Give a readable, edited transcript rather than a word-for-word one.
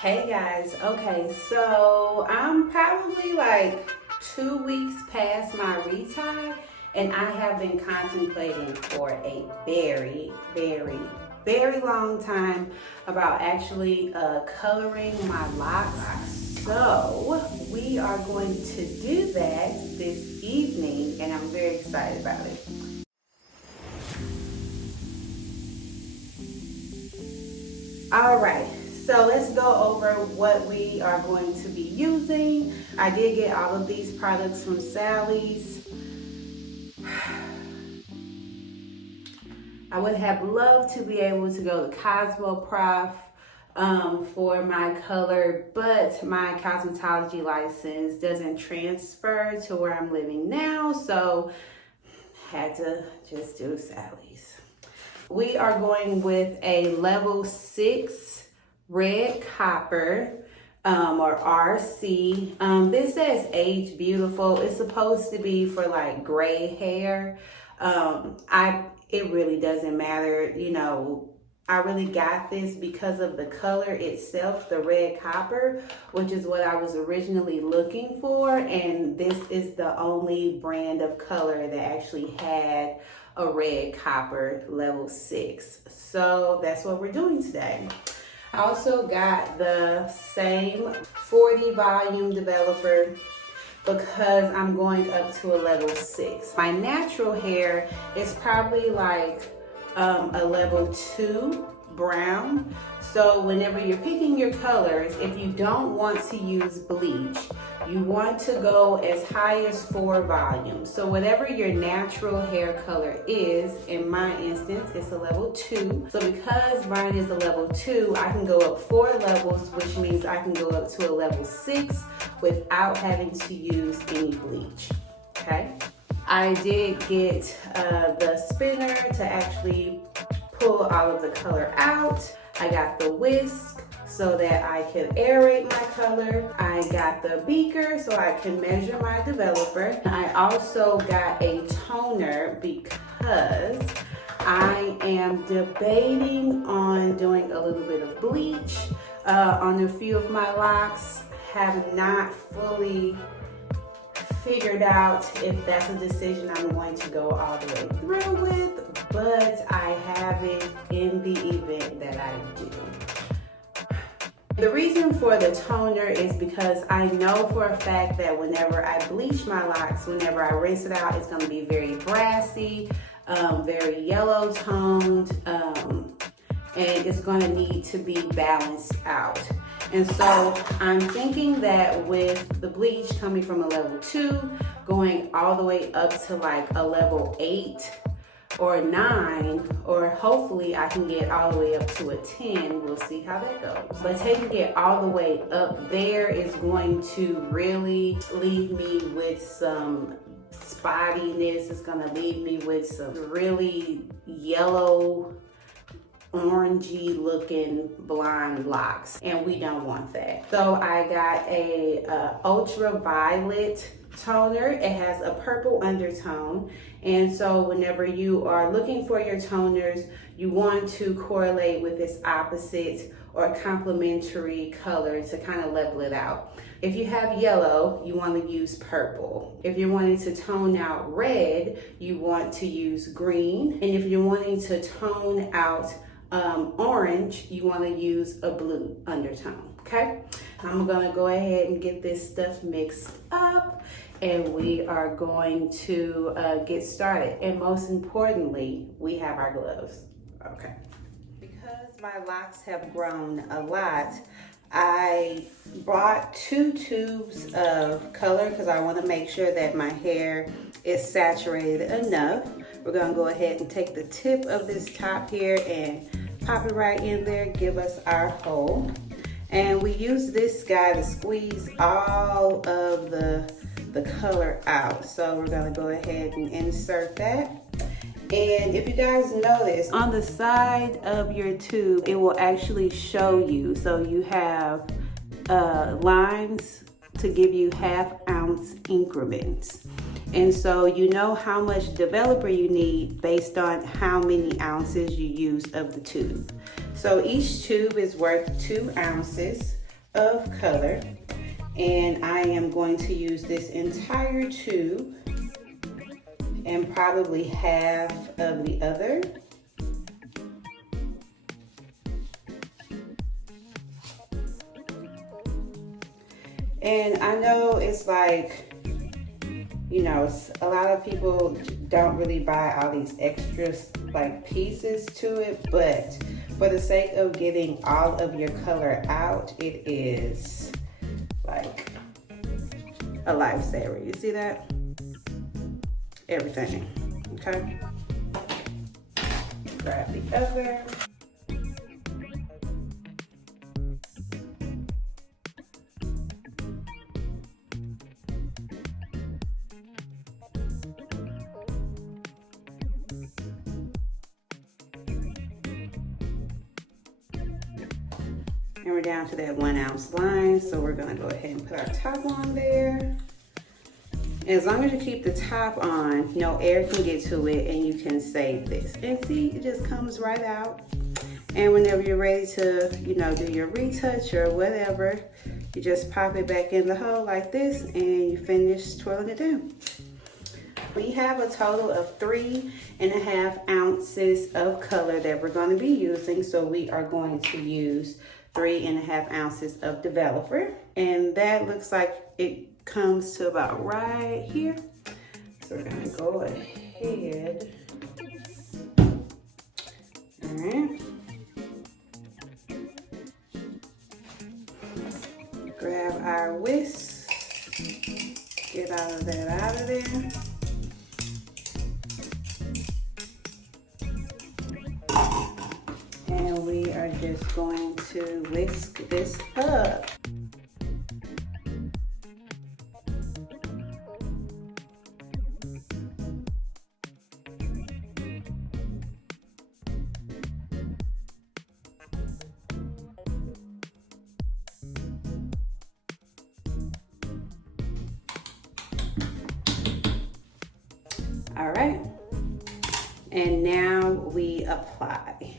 Hey guys, okay, so I'm probably like 2 weeks past my retie, and I have been contemplating for a very long time about actually coloring my locks. So we are going to do that this evening, and I'm very excited about it. All right, so let's go over what we are going to be using. I did get all of these products from Sally's. I would have loved to be able to go to Cosmoprof for my color, but my cosmetology license doesn't transfer to where I'm living now, so had to just do Sally's. We are going with a level 6 red copper or RC. This says age beautiful. It's supposed to be for like gray hair. It really doesn't matter, you know. I really got this because of the color itself, the red copper, which is what I was originally looking for. And this is the only brand of color that actually had a red copper level 6. So that's what we're doing today. I also got the same 40 volume developer because I'm going up to a level 6. My natural hair is probably like a level 2 brown. So whenever you're picking your colors, if you don't want to use bleach, you want to go as high as 4 volumes. So whatever your natural hair color is, in my instance, it's a level 2. So because mine is a level 2, I can go up 4 levels, which means I can go up to a level 6 without having to use any bleach, okay? I did get the spinner to actually pull all of the color out. I got the whisk so that I can aerate my color. I got the beaker so I can measure my developer. I also got a toner because I am debating on doing a little bit of bleach on a few of my locks. Have not fully figured out if that's a decision I'm going to go all the way through with, but I have it in the event that I do. The reason for the toner is because I know for a fact that whenever I bleach my locks, whenever I rinse it out, it's going to be very brassy, very yellow toned, and it's going to need to be balanced out. And so I'm thinking that with the bleach coming from a level 2, going all the way up to like a level 8 or 9, or hopefully I can get all the way up to a 10. We'll see how that goes. But taking it all the way up there is going to really leave me with some spottiness. It's going to leave me with some really yellow, orangey looking blonde locks, and we don't want that. So I got a ultraviolet toner. It has a purple undertone, and so whenever you are looking for your toners, you want to correlate with this opposite or complementary color to kind of level it out. If you have yellow, you want to use purple. If you're wanting to tone out red, you want to use green. And if you're wanting to tone out orange, you want to use a blue undertone. Okay, I'm gonna go ahead and get this stuff mixed up, and we are going to get started. And most importantly, we have our gloves. Okay, because my locks have grown a lot, I bought 2 tubes of color because I want to make sure that my hair is saturated enough. We're gonna go ahead and take the tip of this top here and pop it right in there, give us our hole. And we use this guy to squeeze all of the color out. So we're gonna go ahead and insert that. And if you guys notice, on the side of your tube, it will actually show you. So you have lines to give you 1/2 ounce increments. And so you know how much developer you need based on how many ounces you use of the tube. So each tube is worth 2 ounces. of color. And I am going to use this entire tube and probably half of the other. And I know it's like, you know, a lot of people don't really buy all these extras like pieces to it, but for the sake of getting all of your color out, it is like a lifesaver. You see that? Everything, okay? Grab the other. And we're down to that 1 ounce line, so we're gonna go ahead and put our top on there. As long as you keep the top on, no air can get to it and you can save this. And see, it just comes right out. And whenever you're ready to, you know, do your retouch or whatever, you just pop it back in the hole like this and you finish twirling it down. We have a total of 3.5 ounces of color that we're going to be using. So we are going to use 3.5 ounces of developer. And that looks like it comes to about right here. So we're gonna go ahead. All right. Grab our whisk. Get all of that out of there. And we are just going to whisk this up. All right, and now we apply.